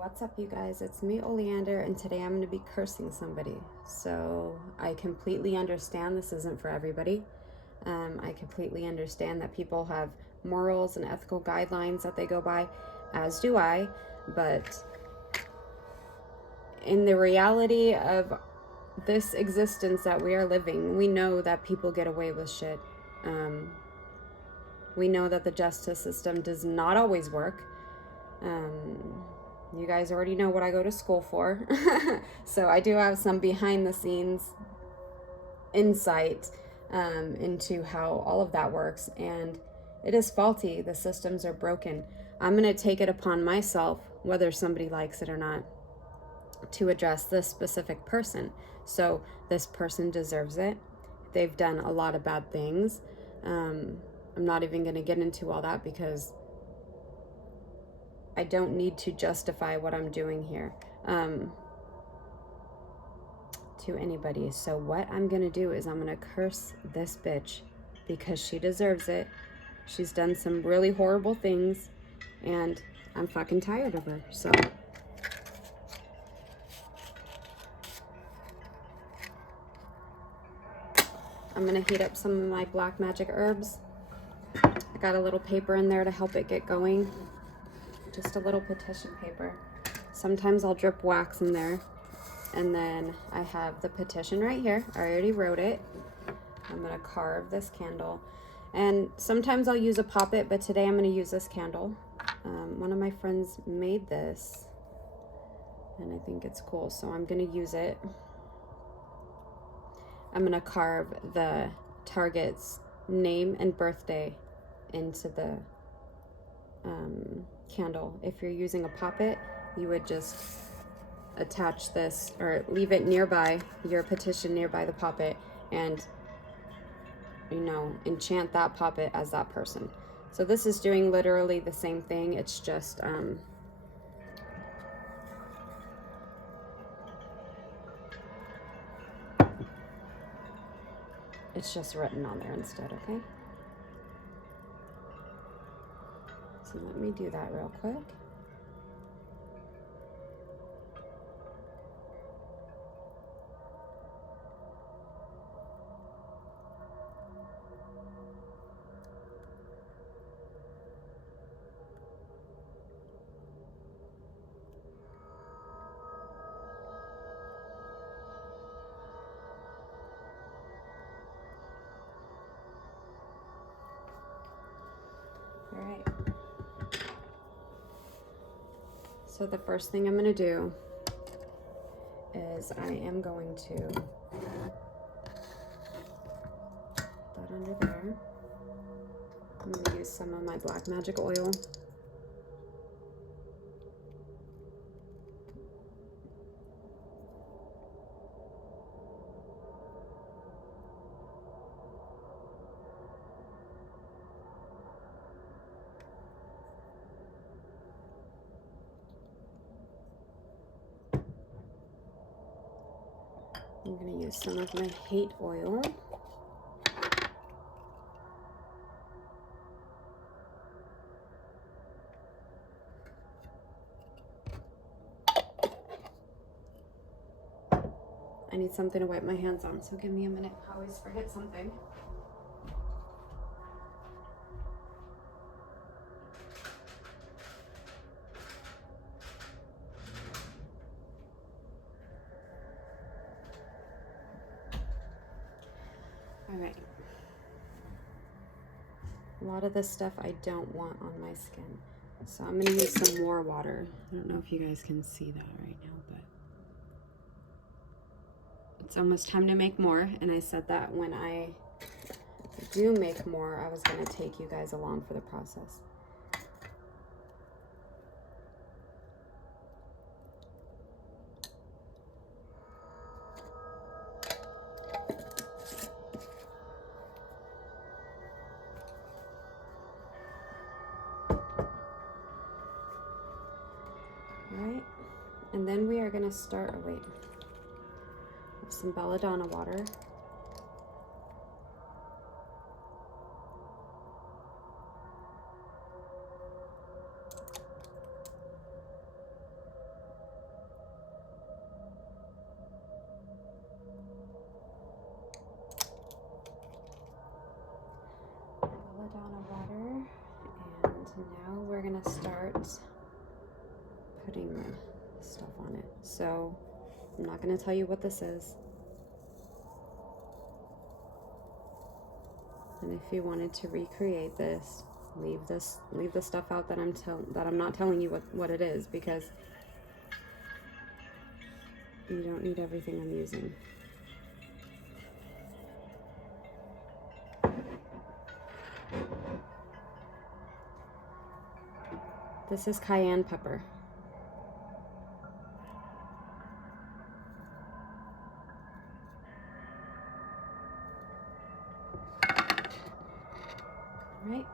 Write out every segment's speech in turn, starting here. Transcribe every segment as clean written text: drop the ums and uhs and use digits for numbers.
What's up, you guys? It's me, Oleander, and today I'm going to be cursing somebody. So I completely understand this isn't for everybody. I completely understand that people have morals and ethical guidelines that they go by, as do I. But in the reality of this existence that we are living, we know that people get away with shit. We know that the justice system does not always work. You guys already know what I go to school for. So I do have some behind the scenes insight into how all of that works, and it is faulty. The systems are broken. I'm going to take it upon myself, whether somebody likes it or not, to address this specific person. So this person deserves it. They've done a lot of bad things. I'm not even going to get into all that because I don't need to justify what I'm doing here to anybody. So what I'm going to do is I'm going to curse this bitch because she deserves it. She's done some really horrible things and I'm fucking tired of her. So I'm going to heat up some of my black magic herbs. I got a little paper in there to help it get going. Just a little petition paper. Sometimes I'll drip wax in there. And then I have the petition right here. I already wrote it. I'm going to carve this candle. And sometimes I'll use a poppet, but today I'm going to use this candle. One of my friends made this, and I think it's cool, so I'm going to use it. I'm going to carve the target's name and birthday into the candle. If you're using a poppet, you would just attach this or leave it nearby, your petition nearby the poppet, and enchant that poppet as that person. So this is doing literally the same thing. It's just written on there instead. Okay, so let me do that real quick. All right. So the first thing I'm going to do is I am going to put that under there. I'm going to use some of my black magic oil. I'm going to use some of my hate oil. I need something to wipe my hands on, so give me a minute. I always forget something. All right. A lot of this stuff I don't want on my skin. So I'm going to use some more water. I don't know if you guys can see that right now, but it's almost time to make more. And I said that when I do make more, I was going to take you guys along for the process. Alright, and then we are going to start, with some belladonna water. down of water, and now we're gonna start putting stuff on it. So I'm not gonna tell you what this is. And if you wanted to recreate this, leave the stuff out that I'm not telling you what it is, because you don't need everything I'm using. This is cayenne pepper. Right.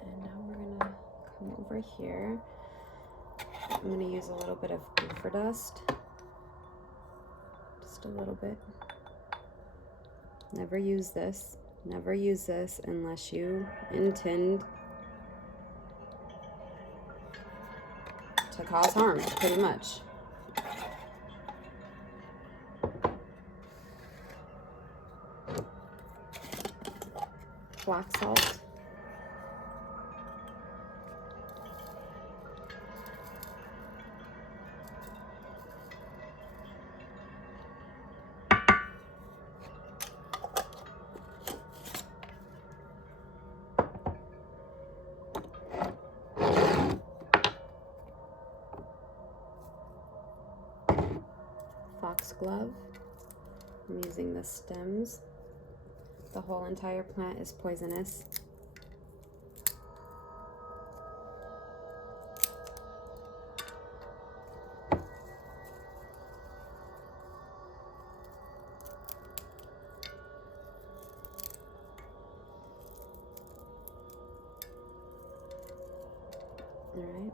And now we're gonna come over here. I'm gonna use a little bit of gopher dust. Just a little bit. Never use this. Never use this unless you intend to cause harm, pretty much. Black salt. Foxglove. I'm using the stems. The whole entire plant is poisonous. All right.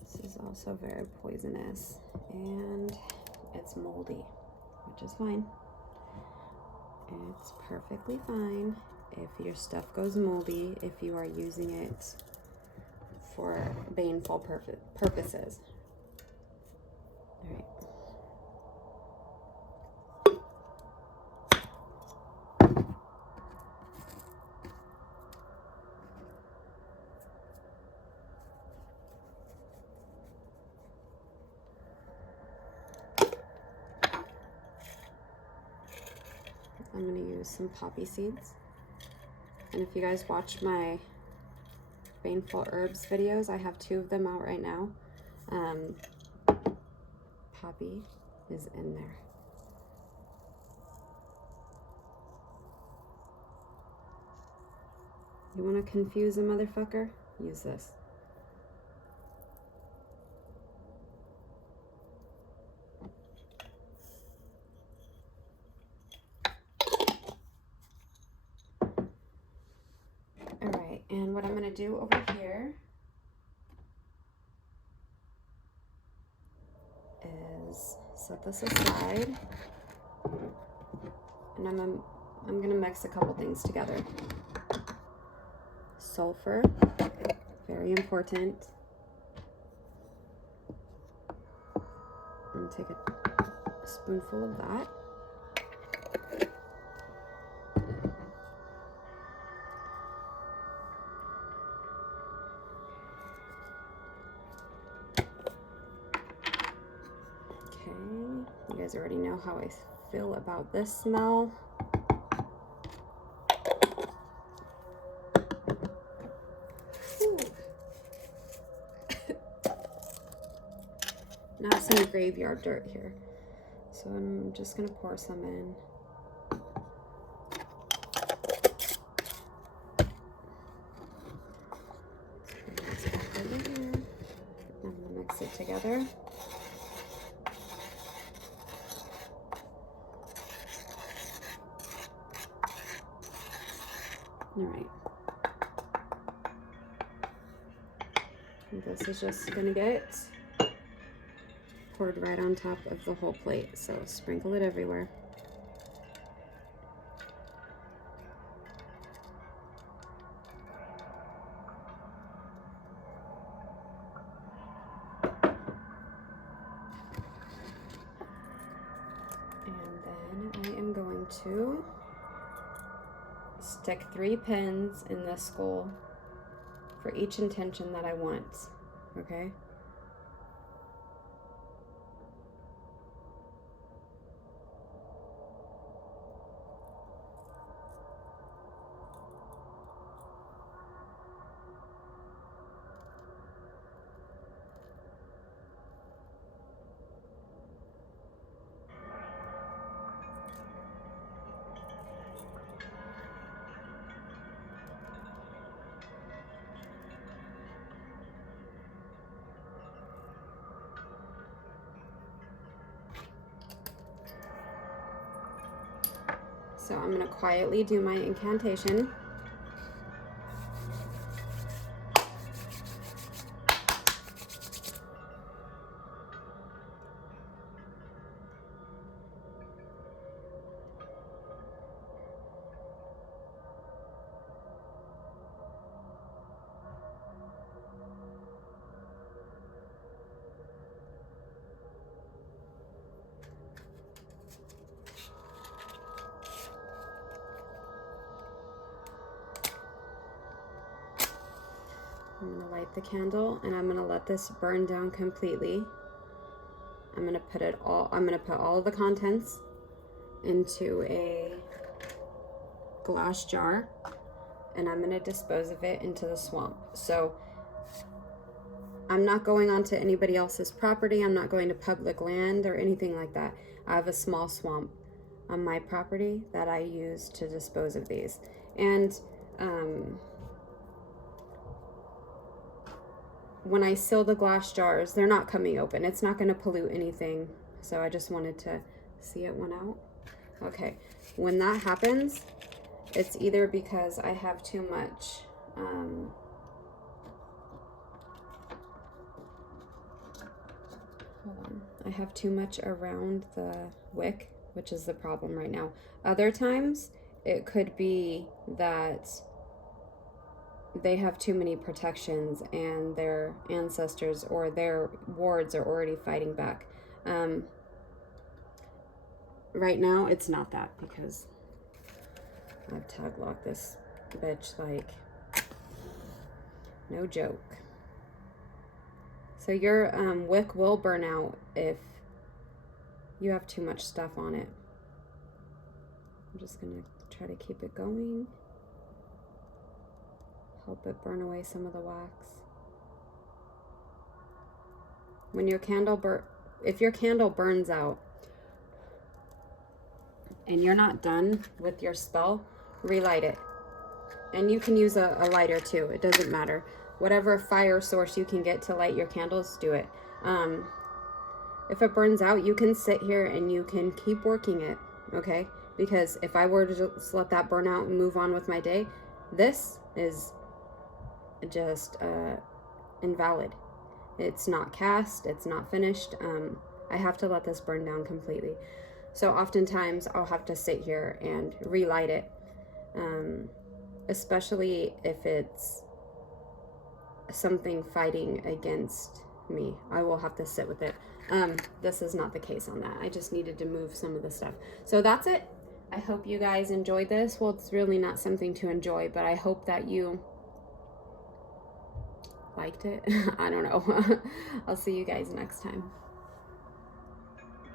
This is also very poisonous, and it's moldy, which is fine. It's perfectly fine if your stuff goes moldy, if you are using it for baneful purposes. All right. I'm going to use some poppy seeds. And if you guys watch my Baneful Herbs videos, I have 2 of them out right now. Poppy is in there. You want to confuse a motherfucker? Use this. Alright, and what I'm going to do over here is set this aside, and I'm going to mix a couple things together. Sulfur, very important. I'm going to take a spoonful of that. You guys already know how I feel about this smell. Now some graveyard dirt here. So I'm just gonna pour some in. I'm gonna mix it together. All right. This is just gonna get poured right on top of the whole plate, so sprinkle it everywhere. And then I am going to stick 3 pins in this skull for each intention that I want, okay? So I'm gonna quietly do my incantation. I'm gonna light the candle and I'm gonna let this burn down completely. I'm gonna put all of the contents into a glass jar and I'm gonna dispose of it into the swamp. So I'm not going onto anybody else's property. I'm not going to public land or anything like that. I have a small swamp on my property that I use to dispose of these. And when I seal the glass jars, they're not coming open. It's not going to pollute anything. So I just wanted to see it went out. Okay, when that happens, it's either because I have too much hold on. I have too much around the wick, which is the problem right now. Other times, it could be that they have too many protections and their ancestors or their wards are already fighting back. Right now, it's not that because I've tag locked this bitch like no joke. So your wick will burn out if you have too much stuff on it. I'm just gonna try to keep it going. Help it burn away some of the wax. When your candle if your candle burns out and you're not done with your spell, relight it. And you can use a lighter too, it doesn't matter. Whatever fire source you can get to light your candles, do it. If it burns out, you can sit here and you can keep working it, okay? Because if I were to just let that burn out and move on with my day, this is just invalid. It's not cast, it's not finished. I have to let this burn down completely. So oftentimes I'll have to sit here and relight it, especially if it's something fighting against me. I will have to sit with it. This is not the case on that. I just needed to move some of the stuff. So that's it. I hope you guys enjoyed this. Well, it's really not something to enjoy, but I hope that you liked it. I don't know. I'll see you guys next time.